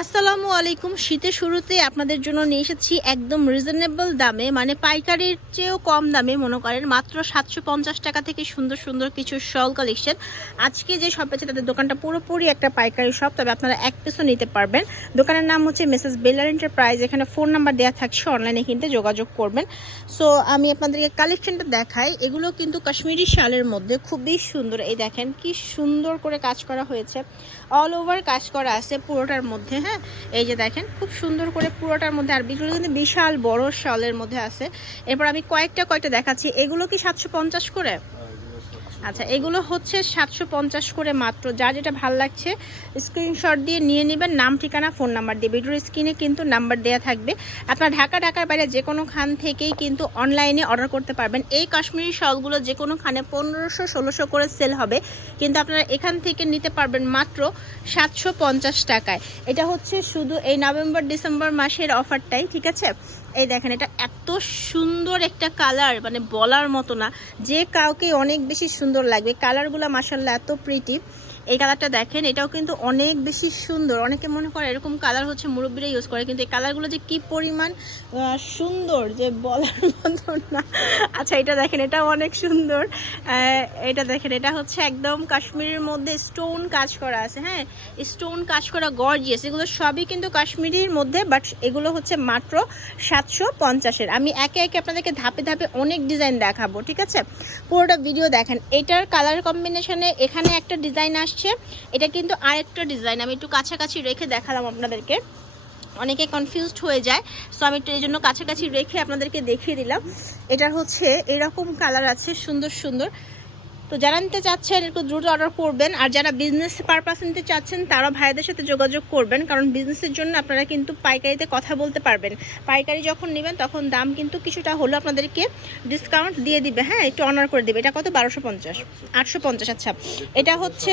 আসসালামু আলাইকুম। শীতের শুরুতে আপনাদের জন্য নিয়ে এসেছি একদম রিজনেবল দামে মানে পাইকারির চেয়েও কম দামে মনে করেন মাত্র সাতশো পঞ্চাশ টাকা থেকে সুন্দর সুন্দর কিছু শল কালেকশন আজকে যে শপ আছে, তাদের দোকানটা পুরোপুরি একটা পাইকারি শপ তবে আপনারা এক পিসও নিতে পারবেন। দোকানের নাম হচ্ছে মেসেস বেলার এন্টারপ্রাইজ এখানে ফোন নাম্বার দেওয়া থাকছে অনলাইনে কিনতে যোগাযোগ করবেন। সো আমি আপনাদেরকে কালেকশনটা দেখাই। এগুলো কিন্তু কাশ্মীরি শালের মধ্যে খুবই সুন্দর। এই দেখেন কি সুন্দর করে কাজ করা হয়েছে। অল ওভার কাজ করা আছে পুরোটার মধ্যে। হ্যাঁ এই যে দেখেন, খুব সুন্দর করে পুরোটার মধ্যে, আর বিগুলো কিন্তু বিশাল বড় শলের মধ্যে আছে। এরপর আমি কয়েকটা কয়েকটা দেখাচ্ছি। এগুলো কি সাতশো পঞ্চাশ করে? আচ্ছা এগুলো হচ্ছে সাতশো পঞ্চাশ করে মাত্র। যা যেটা ভালো লাগছে স্ক্রিনশট দিয়ে নিয়ে নেবেন, নাম, ঠিকানা ফোন নাম্বার দিয়ে। ভিডিওর স্ক্রিনে কিন্তু নাম্বার দেওয়া থাকবে। আপনার ঢাকা, ঢাকার বাইরে যে কোনো খান থেকেই কিন্তু অনলাইনে অর্ডার করতে পারবেন। এই কাশ্মীরি শলগুলো যে কোনো খানে পনেরোশো, ষোলোশো করে সেল হবে। কিন্তু আপনারা এখান থেকে নিতে পারবেন মাত্র সাতশো পঞ্চাশ টাকায়। এটা হচ্ছে শুধু এই নভেম্বর, ডিসেম্বর মাসের অফারটাই ঠিক আছে? এই দেখেন, এটা এত সুন্দর একটা কালার মানে বলার মতো না। যে কাউকে অনেক বেশি সুন্দর লাগবে। কালারগুলো মাসাল্লাহ এত প্রিটি এই কালারটা দেখেন, এটাও কিন্তু অনেক বেশি সুন্দর। অনেকে মনে করে এরকম কালার হচ্ছে, মুরব্বীরা ইউজ করে, কিন্তু এই কালারগুলো যে কি পরিমাণ সুন্দর যে বলার মতো না। আচ্ছা এটা দেখেন, এটাও অনেক সুন্দর। এটা দেখেন, এটা হচ্ছে একদম কাশ্মীরের মধ্যে স্টোন কাজ করা আছে হ্যাঁ? স্টোন কাজ করা গর্জিয়াস এগুলো সবই কিন্তু কাশ্মীরির মধ্যে বাট এগুলো হচ্ছে মাত্র সাতশো পঞ্চাশের। আমি একে একে আপনাদেরকে ধাপে ধাপে অনেক ডিজাইন দেখাবো, ঠিক আছে? পুরোটা ভিডিও দেখেন, এটার কালার কম্বিনেশনে এখানে একটা ডিজাইন আসছে। এটা কিন্তু আরেকটা ডিজাইন আমি একটু কাছাকাছি রেখে দেখালাম আপনাদেরকে। অনেকে কনফিউজড হয়ে যায় সো আমি এই জন্য কাছাকাছি রেখে আপনাদেরকে দেখিয়ে দিলাম। এটা হচ্ছে এরকম কালার আছে, সুন্দর সুন্দর। তো যারা নিতে চাচ্ছেন, একটু দ্রুত অর্ডার করবেন আর যারা বিজনেস পারপাস নিতে চাচ্ছেন, তারা ভাইদের সাথে যোগাযোগ করবেন কারণ বিজনেসের জন্য আপনারা কিন্তু পাইকারিতে কথা বলতে পারবেন। পাইকারি যখন নেবেন, তখন দাম কিন্তু কিছুটা হলো আপনাদেরকে ডিসকাউন্ট দিয়ে দিবে। হ্যাঁ একটু অনার করে দিবে। এটা কত? বারোশো পঞ্চাশ। আটশো পঞ্চাশ আচ্ছা। এটা হচ্ছে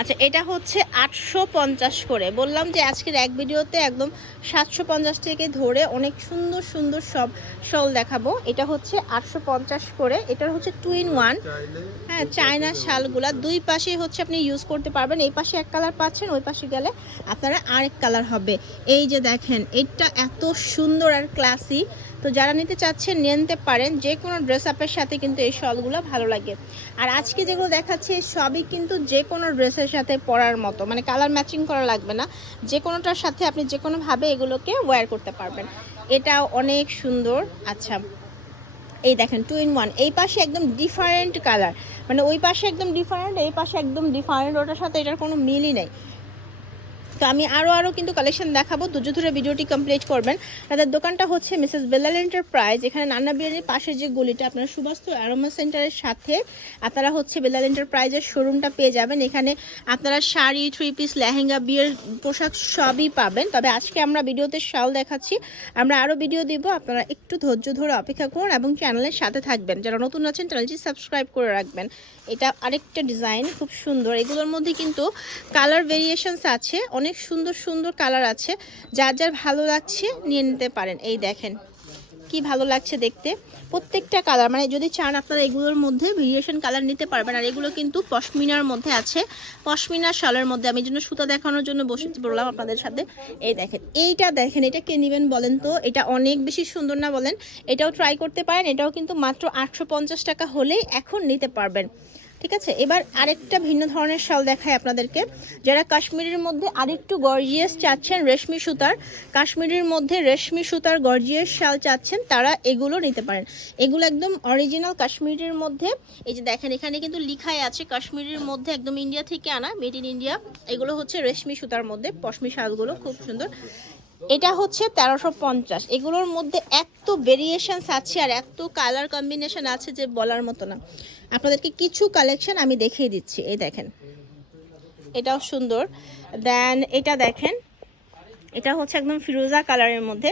আচ্ছা এটা হচ্ছে আটশো পঞ্চাশ করে। বললাম যে আজকের এক ভিডিওতে একদম সাতশো পঞ্চাশ থেকে ধরে অনেক সুন্দর সুন্দর সব শল দেখাবো। এটা হচ্ছে আটশো পঞ্চাশ করে। এটার হচ্ছে টু ইন ওয়ান হ্যাঁ চায়না শালগুলা দুই পাশে হচ্ছে আপনি ইউজ করতে পারবেন। এই পাশে এক কালার পাচ্ছেন ওই পাশে গেলে আপনারা আরেক কালার হবে। এই যে দেখেন এটা এত সুন্দর আর ক্লাসি তো যারা নিতে চাচ্ছেন নিতে পারেন। যে কোনো ড্রেস আপের সাথে কিন্তু এই শলগুলো ভালো লাগে। আর আজকে যেগুলো দেখাচ্ছে সবই কিন্তু যে কোনো ড্রেসের সাথে পরার মতো। মানে কালার ম্যাচিং করা লাগবে না। যে কোনোটার সাথে আপনি যে কোনোভাবে এগুলোকে ওয়্যার করতে পারবেন। এটা অনেক সুন্দর। আচ্ছা এই দেখেন টু ইন ওয়ান এই পাশে একদম ডিফারেন্ট কালার মানে ওই পাশে একদম ডিফারেন্ট এই পাশে একদম ডিফারেন্ট ওটার সাথে এটার কোনো মিলই নেই। তো আমি আরও আরও কিন্তু কালেকশন দেখাবো। ধৈর্য ধরে ভিডিওটি কমপ্লিট করবেন। তাদের দোকানটা হচ্ছে মিসেস বেলাল এন্টারপ্রাইজ এখানে নান্না বিরিয়ানির পাশে যে গলিটা, আপনার সুবাস্তু অ্যারোমা সেন্টারের সাথে আপনারা হচ্ছে বেলাল এন্টারপ্রাইজের শোরুমটা পেয়ে যাবেন। এখানে আপনারা শাড়ি থ্রি পিস লেহেঙ্গা বিয়ের পোশাক সবই পাবেন। তবে আজকে আমরা ভিডিওতে শাল দেখাচ্ছি। আমরা আরও ভিডিও দিব। আপনারা একটু ধৈর্য ধরে অপেক্ষা করুন এবং চ্যানেলের সাথে থাকবেন। যারা নতুন আছেন চ্যানেলটি সাবস্ক্রাইব করে রাখবেন। এটা আরেকটা ডিজাইন খুব সুন্দর। এগুলোর মধ্যে কিন্তু কালার ভেরিয়েশনস আছে। অনেক সুন্দর সুন্দর কালার আছে। যার যার ভালো লাগছে নিয়ে নিতে পারেন। এই দেখেন, কি ভালো লাগছে দেখতে। প্রত্যেকটা কালার মানে যদি চান আপনারা এগুলোর মধ্যে ভেরিয়েশন কালার নিতে পারবেন। আর এগুলো কিন্তু পশমিনার মধ্যে আছে। পশমিনা শালের মধ্যে আমি জন্য সুতা দেখানোর জন্য বসে, বললাম আপনাদের সাথে। এই দেখেন, এইটা দেখেন, এটা কে নেবেন বলেন তো? এটা অনেক বেশি সুন্দর না বলেন? এটাও ট্রাই করতে পারেন। এটাও কিন্তু মাত্র আটশো পঞ্চাশ টাকা হলেই এখন নিতে পারবেন। ঠিক আছে? এবার আরেকটা ভিন্ন ধরনের শাল দেখায় আপনাদেরকে। যারা কাশ্মীরের মধ্যে আরেকটু গর্জিয়াস চাচ্ছেন রেশমি সুতার, কাশ্মীরের মধ্যে রেশমি সুতার গর্জিয়াস শাল চাচ্ছেন, তারা এগুলো নিতে পারেন। এগুলো একদম অরিজিনাল কাশ্মীরের মধ্যে। এই যে দেখেন, এখানে কিন্তু লিখাই আছে কাশ্মীরের মধ্যে একদম ইন্ডিয়া থেকে আনা মেড ইন ইন্ডিয়া এগুলো হচ্ছে রেশমি সুতার মধ্যে, পশমি শালগুলো খুব সুন্দর। এটা হচ্ছে তেরোশো পঞ্চাশ। এগুলোর মধ্যে এত ভেরিয়েশনস আছে আর এত কালার কম্বিনেশন আছে যে বলার মতো না। আপনাদেরকে কিছু কালেকশন আমি দেখিয়ে দিচ্ছি। এই দেখেন। এটাও সুন্দর। দেন এটা দেখেন। এটা হচ্ছে একদম ফিরোজা কালারের মধ্যে।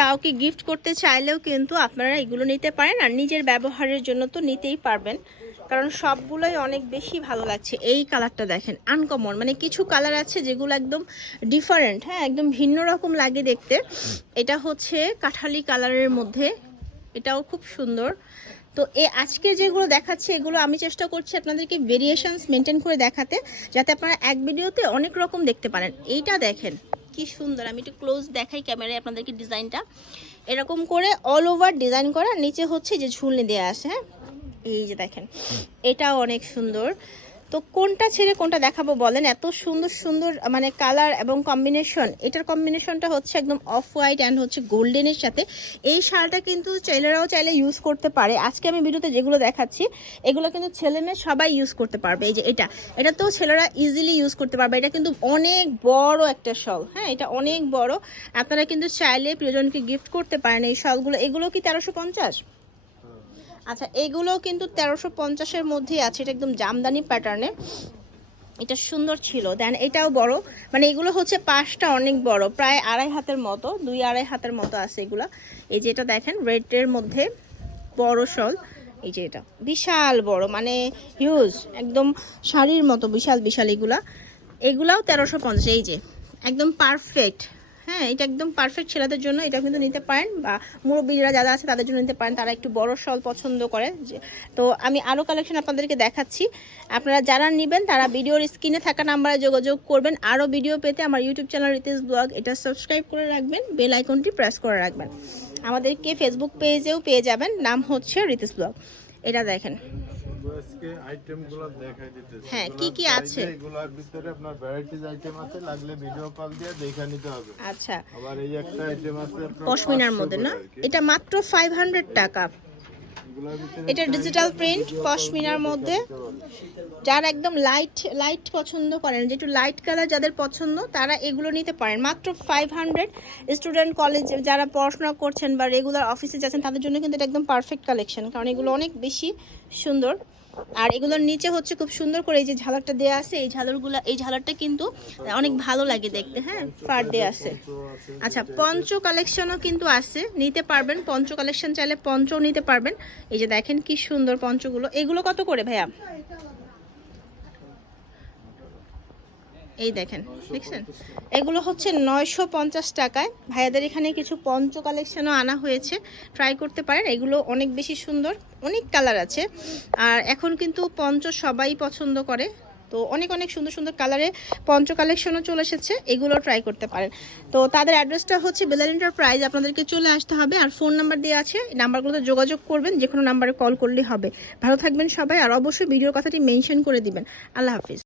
কাউকে গিফট করতে চাইলেও কিন্তু আপনারা এগুলো নিতে পারেন আর নিজের ব্যবহারের জন্য তো নিতেই পারবেন। কারণ সবগুলোই অনেক বেশি ভালো লাগছে। এই কালারটা দেখেন আনকমন মানে কিছু কালার আছে যেগুলো একদম ডিফারেন্ট হ্যাঁ একদম ভিন্ন রকম লাগে দেখতে। এটা হচ্ছে কাঠালি কালারের মধ্যে। এটাও খুব সুন্দর। তো এ আজকে যেগুলো দেখাচ্ছে, এগুলো আমি চেষ্টা করছি আপনাদেরকে ভেরিয়েশনস মেনটেন করে দেখাতে, যাতে আপনারা এক ভিডিওতে অনেক রকম দেখতে পারেন। এইটা দেখেন কি সুন্দর। আমি একটু ক্লোজ দেখাই ক্যামেরায় আপনাদেরকে ডিজাইনটা। এরকম করে অল ওভার ডিজাইন করা। নিচে হচ্ছে যে ঝুলনি দেওয়া আছে হ্যাঁ? এই যে দেখেন এটা অনেক সুন্দর। তো কোনটা ছেড়ে কোনটা দেখাবো বলেন? এত সুন্দর সুন্দর মানে কালার এবং কম্বিনেশন এটার কম্বিনেশনটা হচ্ছে একদম অফ হোয়াইট অ্যান্ড হচ্ছে গোল্ডেনের সাথে। এই শালটা কিন্তু ছেলেরাও চাইলে ইউজ করতে পারে। আজকে আমি ভিডিওতে যেগুলো দেখাচ্ছি, এগুলো কিন্তু ছেলে মেয়ে সবাই ইউজ করতে পারবে। এই যে এটা এটা তো ছেলেরা ইজিলি ইউজ করতে পারবে। এটা কিন্তু অনেক বড় একটা শল। হ্যাঁ এটা অনেক বড়। আপনারা কিন্তু চাইলে প্রিয়জনকে গিফট করতে পারেন এই শলগুলো। এগুলো কি তেরোশো পঞ্চাশ? আচ্ছা এগুলো কিন্তু তেরোশো পঞ্চাশের মধ্যেই আছে, এটা একদম জামদানি প্যাটার্নে এটা সুন্দর ছিল। দেন এটাও বড়। মানে এগুলো হচ্ছে পাশটা অনেক বড়, প্রায় আড়াই হাতের মতো, দুই আড়াই হাতের মতো আছে এগুলা। এই যে এটা দেখেন রেডের মধ্যে বড় শল। এই যে এটা, বিশাল বড় মানে হিউজ একদম শাড়ির মতো, বিশাল বিশাল এগুলা। এগুলাও তেরোশো পঞ্চাশ, এই যে, একদম পারফেক্ট এটা একদম পারফেক্ট ছেলেদের জন্য এটা কিন্তু নিতে পারেন। বা মুরব্বীরা যারা আছে, তাদের জন্য নিতে পারেন। তারা একটু বড় শল পছন্দ করে। তো আমি আরও কালেকশন আপনাদেরকে দেখাচ্ছি। আপনারা যারা নেবেন, তারা ভিডিওর স্ক্রিনে থাকা নাম্বারে যোগাযোগ করবেন। আরও ভিডিও পেতে আমার ইউটিউব চ্যানেল রিতেশ ব্লগ এটা সাবস্ক্রাইব করে রাখবেন বেল আইকনটি প্রেস করে রাখবেন। আমাদেরকে ফেসবুক পেজেও পেয়ে যাবেন, নাম হচ্ছে রিতেশ ব্লগ এটা দেখেন। আজকে আইটেমগুলো দেখাই দিতেছি। হ্যাঁ, কি কি আছে? এগুলোর ভিতরে আপনার ভ্যারাইটিজ আইটেম আছে লাগলে ভিডিও কল দিয়ে দেখে নিতে হবে। আচ্ছা। আবার এই একটা আইটেম আছে পশমিনার মধ্যে না। এটা মাত্র ফাইভ হান্ড্রেড টাকা। এগুলোর ভিতরে এটা ডিজিটাল প্রিন্ট পশমিনার মধ্যে। যারা একদম লাইট লাইট পছন্দ করেন। যেটু লাইট কালার যাদের পছন্দ, তারা এগুলো নিতে পারেন। মাত্র ফাইভ হান্ড্রেড স্টুডেন্ট কলেজ যারা পড়াশোনা করছেন বা রেগুলার অফিসে যাচ্ছেন, তাদের জন্য কিন্তু এটা একদম পারফেক্ট কালেকশন কারণ এগুলো অনেক বেশি সুন্দর। আর এগুলোর নিচে হচ্ছে খুব সুন্দর করে এই যে ঝালরটা দেওয়া আছে, এই ঝালরগুলো, এই ঝালরটা কিন্তু অনেক ভালো লাগে দেখতে হ্যাঁ ফার আছে আছে। আচ্ছা পঞ্চ কালেকশনও কিন্তু আছে, নিতে পারবেন, পঞ্চ কালেকশন চাইলে পঞ্চও নিতে পারবেন। এই যে দেখেন কি সুন্দর পঞ্চগুলো। এগুলো কত করে ভাইয়া? এই দেখেন, দেখছেন? এগুলো হচ্ছে নয়শো পঞ্চাশ টাকায়। ভাইয়াদের এখানে কিছু পঞ্চ কালেকশনও আনা হয়েছে। ট্রাই করতে পারেন, এগুলো অনেক বেশি সুন্দর, অনেক কালার আছে। আর এখন কিন্তু পঞ্চ সবাই পছন্দ করে। তো অনেক অনেক সুন্দর সুন্দর কালারে পঞ্চ কালেকশনও চলে এসেছে, এগুলো ট্রাই করতে পারেন। তো তাদের অ্যাড্রেসটা হচ্ছে বেলার এন্টারপ্রাইজ আপনাদেরকে চলে আসতে হবে। আর ফোন নাম্বার দেওয়া আছে নাম্বারগুলোতে যোগাযোগ করবেন যে কোনো নাম্বারে কল করলেই হবে। ভালো থাকবেন সবাই, আর অবশ্যই ভিডিওর কথাটি মেনশন করে দিবেন। আল্লাহ হাফিজ।